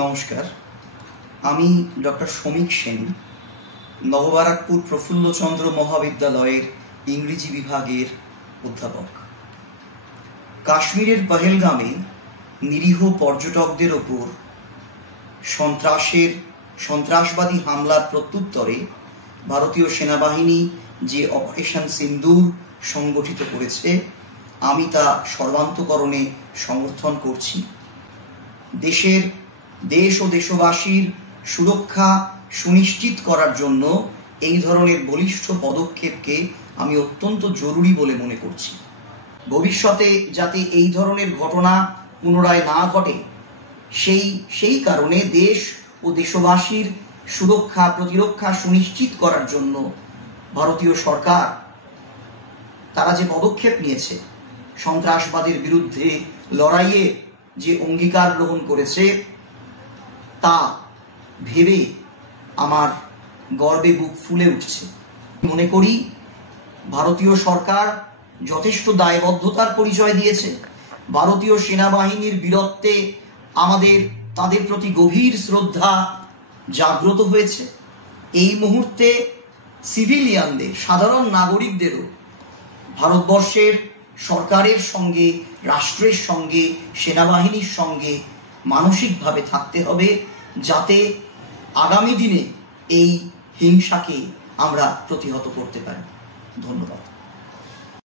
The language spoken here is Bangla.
নমস্কার, আমি ডক্টর সমীক সেন, নববারাকপুর প্রফুল্লচন্দ্র মহাবিদ্যালয়ের ইংরেজি বিভাগের অধ্যাপক। কাশ্মীরের পহেলগামে নিরীহ পর্যটকদের ওপর সন্ত্রাসবাদী হামলার প্রত্যুত্তরে ভারতীয় সেনাবাহিনী যে অপারেশন সিন্দুর সংগঠিত করেছে, আমি তা সর্বান্তকরণে সমর্থন করছি। দেশ ও দেশবাসীর সুরক্ষা সুনিশ্চিত করার জন্য এই ধরনের বলিষ্ঠ পদক্ষেপকে আমি অত্যন্ত জরুরি বলে মনে করছি। ভবিষ্যতে যাতে এই ধরনের ঘটনা পুনরায় না ঘটে, সেই কারণে দেশ ও দেশবাসীর সুরক্ষা প্রতিরক্ষা সুনিশ্চিত করার জন্য ভারতীয় সরকার তারা যে পদক্ষেপ নিয়েছে, সন্ত্রাসবাদের বিরুদ্ধে লড়াইয়ে যে অঙ্গীকার গ্রহণ করেছে, তা ভেবে আমার গর্বে বুক ফুলে উঠছে। মনে করি ভারতীয় সরকার যথেষ্ট দায়বদ্ধতার পরিচয় দিয়েছে। ভারতীয় সেনাবাহিনীর বীরত্বে তাদের প্রতি গভীর শ্রদ্ধা জাগ্রত হয়েছে। এই মুহূর্তে সিভিলিয়ানদের, সাধারণ নাগরিকদেরও ভারতবর্ষের সরকারের সঙ্গে, রাষ্ট্রের সঙ্গে, সেনাবাহিনীর সঙ্গে মানসিকভাবে থাকতে হবে, যাতে আগামী দিনে এই হিংসাকে আমরা প্রতিহত করতে পারি। ধন্যবাদ।